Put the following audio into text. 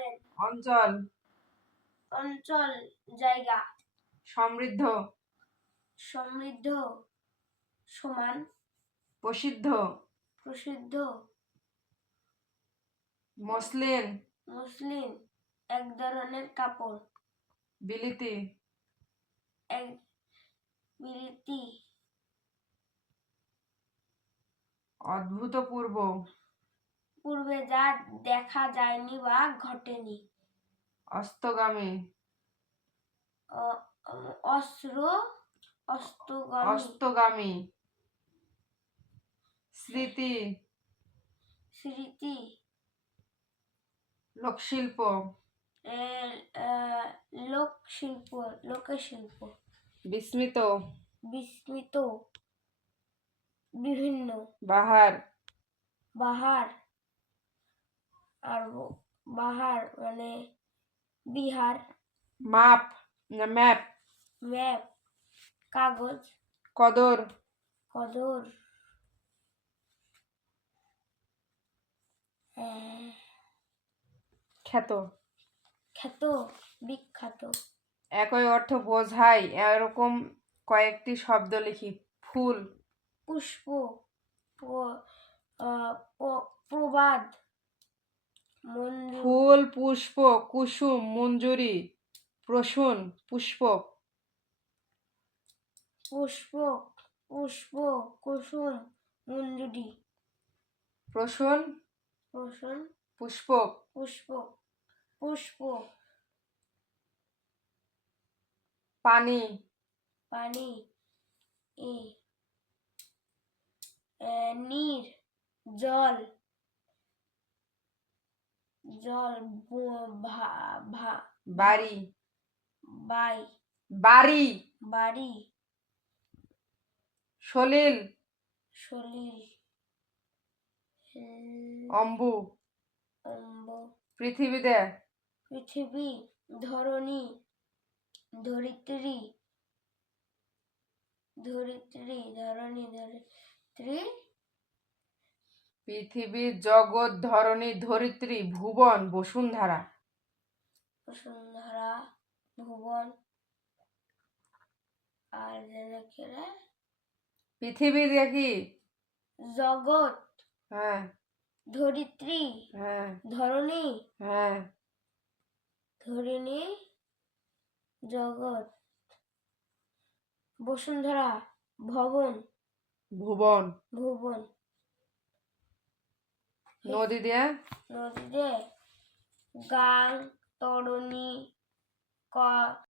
করেন। অঞ্চল, অঞ্চল জায়গা। সমৃদ্ধ, সমৃদ্ধ সমান। প্রসিদ্ধ, প্রসিদ্ধ। মসলিন, মসলিন এক ধরনের কাপড়। বিলিতি, এক বিলিতি অভূতপূর্ব, পূর্বে যা দেখা যায়নি বা ঘটেনি। অস্তগামী, অস্তগামী। অস্তগামী, স্মৃতি, স্মৃতি। লোকশিল্প, লোকশিল্প। লোকশিল্প। বিস্মিত, বিস্মিত। বিভিন্ন। বাহার, বাহার। আর বাহার মানে বিহার। মাপ না ম্যাপ, ম্যাপ। কাগজ। কদর, কদর। খ্যাত। খ্যাত। বিখ্যাত। একই অর্থ বোঝায় এরকম কয়েকটি শব্দ লিখি। ফুল, পুষ্প। প্রবাদ। ফুল, পুষ্প, কুসুম, মঞ্জুরি, প্রসূন, পুষ্পক। পুষ্পক। পুষ্প। কুসুম। মঞ্জুরি। প্রসূন, প্রসূন। পুষ্পক। পুষ্পক। পুষ্প। পানি, পানি। নীর। জল। জল। বাড়ি, বাড়ি। বাড়ি, সলিল, সলিল। অম্বু, অম্ব। পৃথিবীতে, পৃথিবী। ধরণী। ধরিত্রী। ধরিত্রী। ধরণী। ধরিত্রী। পৃথিবী, জগৎ, ধরণী, ধরিত্রী, ভুবন, বসুন্ধরা। বসুন্ধরা। ভুবন। আর পৃথিবী দেখি, জগৎ। হ্যাঁ, ধরিত্রী। হ্যাঁ, ধরণী। হ্যাঁ, ধরিণী। জগৎ। বসুন্ধরা। ভবন। ভুবন। ভুবন। নদী দিয়ে, নদীতে গাং, তরণী,